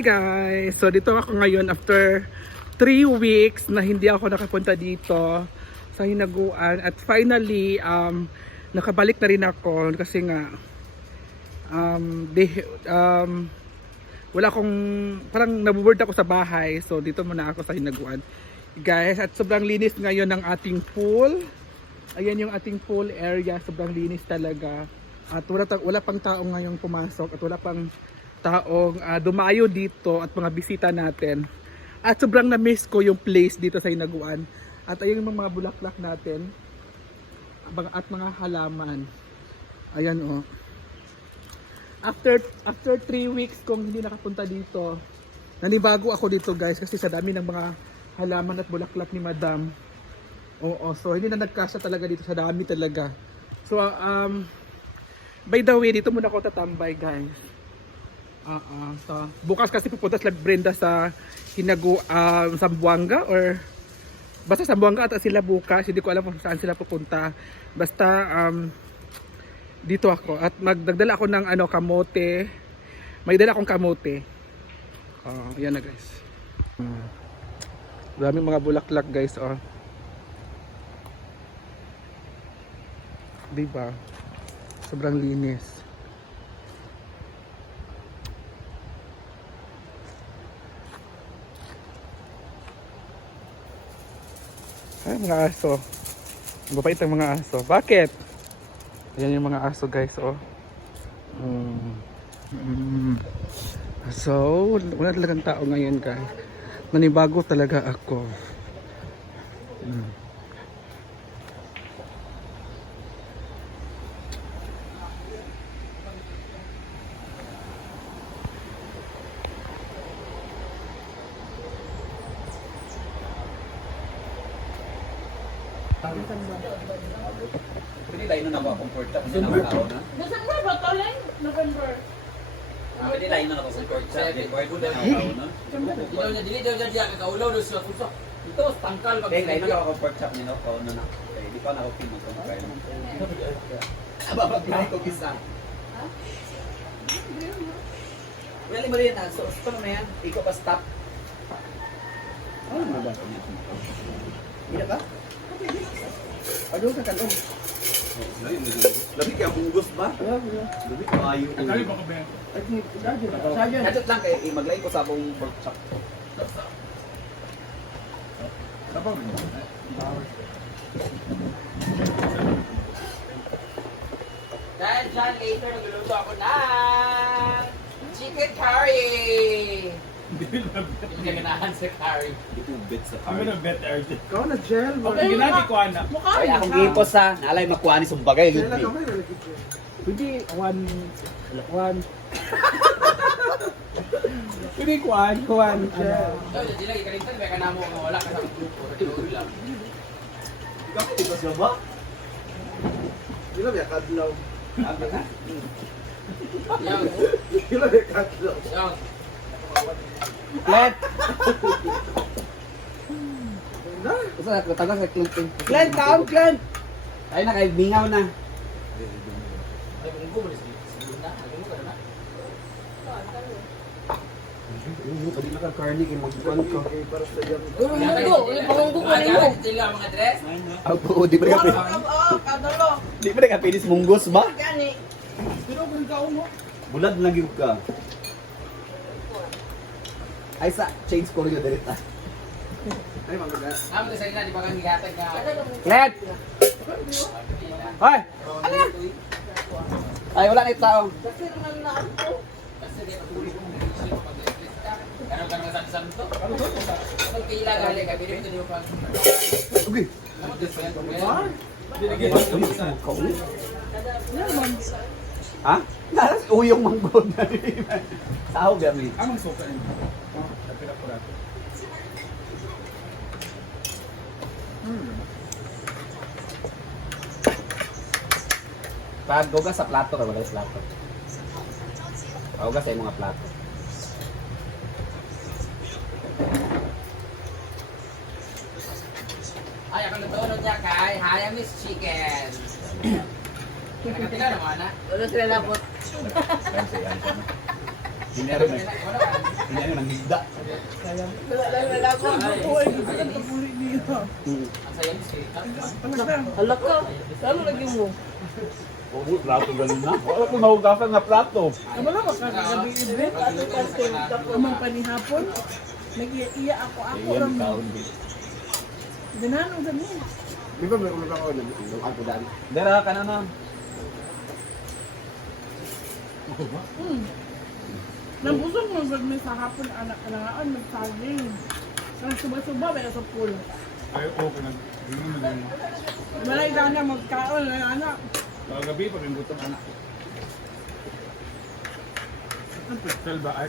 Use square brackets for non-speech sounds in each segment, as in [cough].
Guys, so dito ako ngayon after 3 weeks na hindi ako nakapunta dito sa Hinaguan. At finally um, nakabalik na rin ako kasi nga um, de, um, wala akong parang nabuboard ako sa bahay. So dito muna ako sa Hinaguan. Guys at sobrang linis ngayon ng ating pool. Ayan yung ating pool area. Sobrang linis talaga. At wala, wala pang tao ngayong pumasok at wala pang taong ah, dumayo dito at mga bisita natin. At sobrang na-miss ko yung place dito sa Hinaguan. At ayun yung mga bulaklak natin at mga halaman. Ayan oh. After after 3 weeks kong hindi nakapunta dito, nanibago ako dito guys kasi sa dami ng mga halaman at bulaklak ni Madam. Oo, so hindi na nagkasya talaga dito sa dami talaga. So um by the way, dito muna ako tatambay guys. Ah, ah, so, bukas kasi pupunta sila Brenda sa Hinagu um, Sambuanga or basta Sambuanga ata sila bukas, hindi ko alam kung saan sila pupunta. Basta um, dito ako at magdagdala ako ng ano kamote. May dala akong kamote. Oh, yan na guys. Hmm. Daming mga bulaklak guys, oh. Diba? Sobrang linis. Mga aso. Mabait ang mga aso. Bakit? Ayan yung mga aso guys, oh. Mm. Mm. So, wala talagang tao ngayon guys. Nanibago talaga ako. Mm. Pwede tayo na naka-comfort sa kasi nakatao na. December ba to, Len? November. Pwede tayo na naka-comfort sa record na nakatao na. Dili na dili daw diya kakaulaw do sila kunsa. Ito tangkal Kaya tayo naka-comfort sa kanina ko na na. Kaya di pa naka-film mo kung kaya. Babagay ko isa. Well, mali na. So, ito na yan. Ikaw pa stop. Ano na ba? Hindi ba? Ano ka kanon? Labi kaya bunggos ba? Labi kayo. Kali ba ka ba? Kadot lang kay eh, maglay ko sa akong pork chop. Dahil dyan later nagluluto ako ng chicken curry. Hindi ganahan sa curry. Itubit sa I'm gonna car. bet. Ikaw na gel. Okay, ginagi ko ana. Mukha Ay, akong gipos sa nalay makuha ni sumbagay. Gel na Lupi. kamay. wala gid gel. Pwede one one. Pwede kuan kuan gel. Ito, dyan sila ikalimtan, may kanamo nga wala ka sa grupo. Nagluto lang. Ikaw di ba siya ba? Dila ba kadlaw? Ano na? Yang, Dila ba kadlaw? yang. Na. Gusto na tagas kay Clinton. Glenn, kaon Glenn. Ay na kay bingaw na. Na. Ka na. Kadi na ka karni kay magkuan ko. Para sa yan. Munggo, ulit pangunggo ko nimo. sila mga dress. Apo, di ba ka Oo, kadalo. Di ba ka pinis munggos ba? Gani. Pero kung kaon mo. Bulag lang gyud ka. Ay sa change ko rin direct ah. Ay gel. Amo to sa ila, di ba kang gigatag na. Plant! Hoy! Ay wala na tao. Kasi naman na ako. Kasi di ako ka. Ano kang nasan to? Kapag kaila gali ka, bili mo ito di mo pang... Okay. Ano to sa yan? Ha? Naras uyong manggod na rin. Sahog kami. Amang suka ni. Oh, tapira ko rato. Pag hugas sa plato ka, wala sa plato. Hugas sa mga plato. Ay, ako natuno niya kay Hayam is Chicken. Nakatila naman na. Wala sila labot. Dinero na. Dinero ng isda. Hala ka. Saan lagi mo? Oo, plato ganun na. Wala ko nahugasan na plato. Amo lang makagabi ibig ato kasi amang panihapon. Nag-iya ako ako Iyan kaon. Dinanong gani. Di ba may ulang ako na ako daan? Dara ka na na. Hmm. Nambusog mo gud may sa hapon anak kanaan magsaging. Ang suba-suba ba sa pool. Ay, okay na. Hindi mo na Malay gana magkaon na anak. Kagabi, pag yung gutom anak. Ang pastel ba? Ay,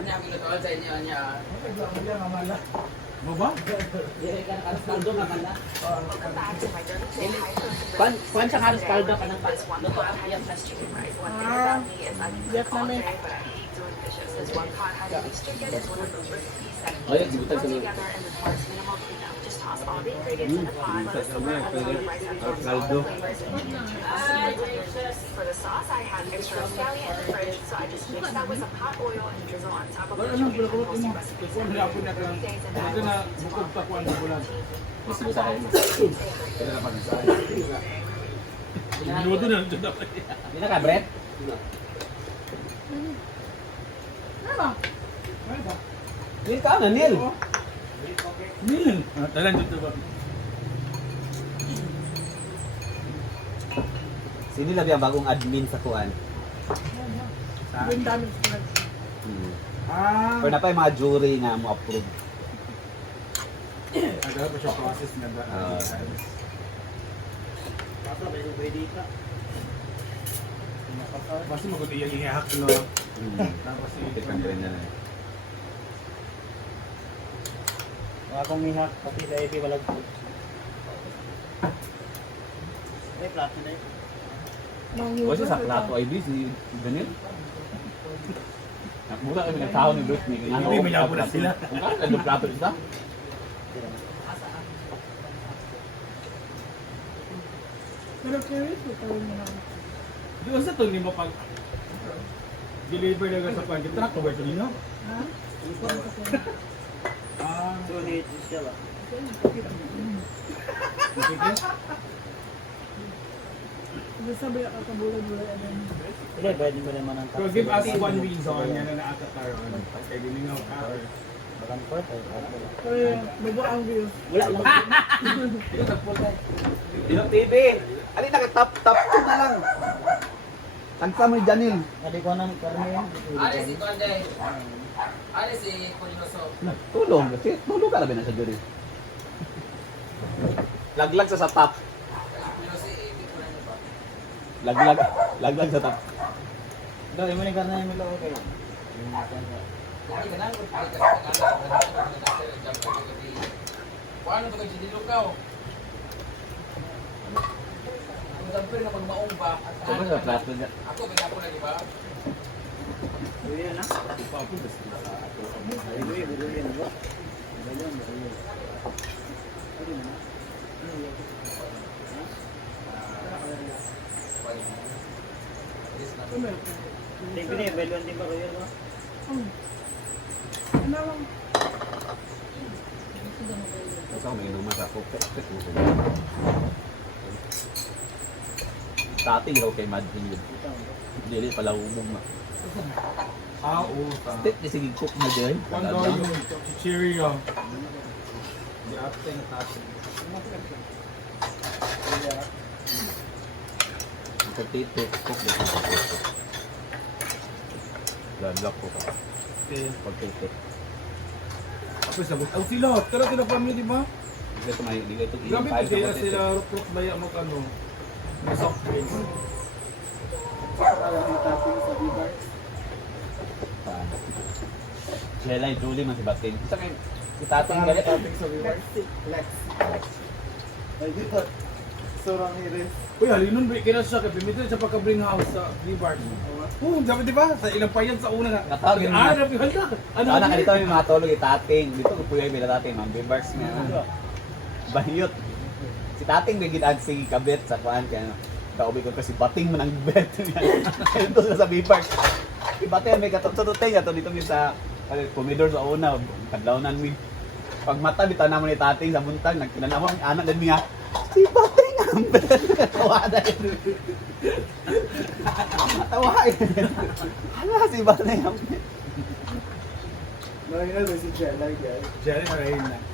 Ano yung pinutuan sa inyo? Ano yung... baba? Pan, pan siya halos paldo ka ng pan. Ah, yak na may. Ay, gibutan sa mga. Kaldo. For the sauce, I had extra scallion in the fridge, so I just mixed that with some hot oil and drizzle on top of it. Ano, bulak-bulak mo. Kung hindi ako na kang, ito na bukod pa kuhan sa bulan. Gusto mo sa akin. Kaya na pag-isahin. Minuto na lang dyan ako. Hindi na ka, Brett? Ano ba? Hindi ka na, Neil. Milan. Talan dito ba? Sino labi ang bagong admin sa kuan? Yung dami sa Hmm. Ah. Pero na pa yung mga jury nga mo approve. Ada pa siya process nga ba? Ah. Basta magod iya ihahak no. Tapos Depende rin na na. Akong mihak, pati sa IP walang food. Ay, plato na yun. Kasi sa plato ID si Daniel. Mula kami nagtao ni Bruce ni Hindi, mayabo na sila. Ano plato isa? Pero curious ito mo na. Di ba sa to ni mo pag deliver na sa pag truck over to nino? Ha? Ah. So, hit siya ba? Sabi ako kabulay-bulay ano. Hindi, pwede mo naman ang So give us one reason nga na naata tayo. Kaya giningaw ka or Walang port, ay. Kaya bago ang views. Wala lang. Dino TV. Ali na top top na lang. Tagsa mo ni Daniel. Hindi ko na karne yan. Ano si Conde? Ano si Kulinoso? Tulong kasi tulong ka na ba na sa jury. Laglag sa sa top. Ba? Laglag. Laglag sa top. Ito, yung mga karne yung milo, okay. Hindi ka na, kung hindi ka na, kung hindi ka na, kung hindi ka na, jump ka kagabi. Kung ano to kay Jidilo ka, oh. Ang jumper na magmaong ba? Kung ano sa plato niya. Ako, binapo na, di ba? Buyan na. Ba? Tingin niya, beluan din ba ba? Ano lang. Kasi ako may inuman sa coke. Tating raw kay Mad yun. Dili pala umong na. ah oo. Tip ni sige cook na dyan. Quando yung Cheerio. Di ate na tayo. Ang tito, cook na cook. Lalak ko ka. Tito. Ako sagot. Oh sila, tara sila family di ba? Hindi ito may, hindi ito Grabe ko sila sa sila sila. Rukrok baya mag ano. May soft drinks. Sila yung Julie man si Batin. Isa kayo, si Tating galit. Uy, halinon ba kina siya kay pimitin sa pagka-bring house sa Freebars. Oo, sabi di ba? Sa ilang pa yan sa una nga. Natawagin mo Ah, na. nabi hala. Ano? Ano ka dito may mga tulog yung Tating. Dito ko puyo yung Tating. Mang Bibars nga. Bahiyot. Si Tating may ginag si Kabit sa kuan kaya ano. Kaubi ko kasi bating man ang bet. Ito [laughs] sa sabi park. Ibating may katutututeng ato dito mi sa ano, comedor sa una, kadlawnan mi. Pag mata bitaw na mo ni tating sa buntag nagkinanawa ang anak din mi nga. Si bating ang bet. [laughs] Tawa na yun. [laughs] Tawa yun. Hala si bating ang bet. Nakina na si Jelay, guys. Jerry marahin na.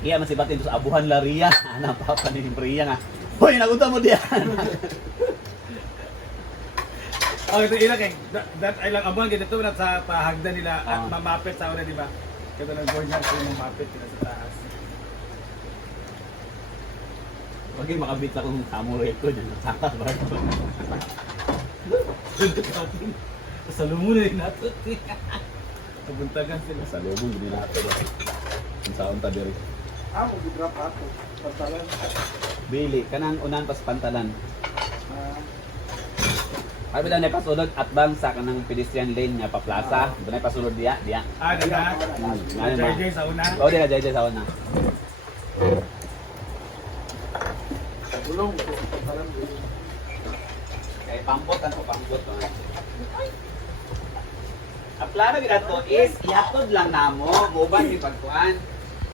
Iya man si bating sa abuhan Laria. Ana [laughs] papa ni Bria nga. Hoy, nagunta mo diyan. [laughs] Oh, ito ilang kay that, that ay lang abang ganito na sa pahagdan nila at Ah. mamapit sa una, di ba? Kaya nang board niya kung mamapit sila sa taas. Okay, makabit akong samurai ko dyan sa taas ba? [laughs] Sa lumo na rin nato. Kabuntagan sila. Sa lubong hindi nato sa unta diri. Ah, mag-drop ako. Pantalan. Bili kanang unan pas pantalan. Ah, Ay bilang na pasulod at bang sa kanang pedestrian lane nga pa plaza. Dunay pasulod diya, diya. Ah. Hmm, Ano ba? JJ sa una. O diya jay sa una. gulong. Pantalan, gulong. Kay pampot ang pampot. Ang plano gid ato is ihatod lang namo, muban ni pagkuan.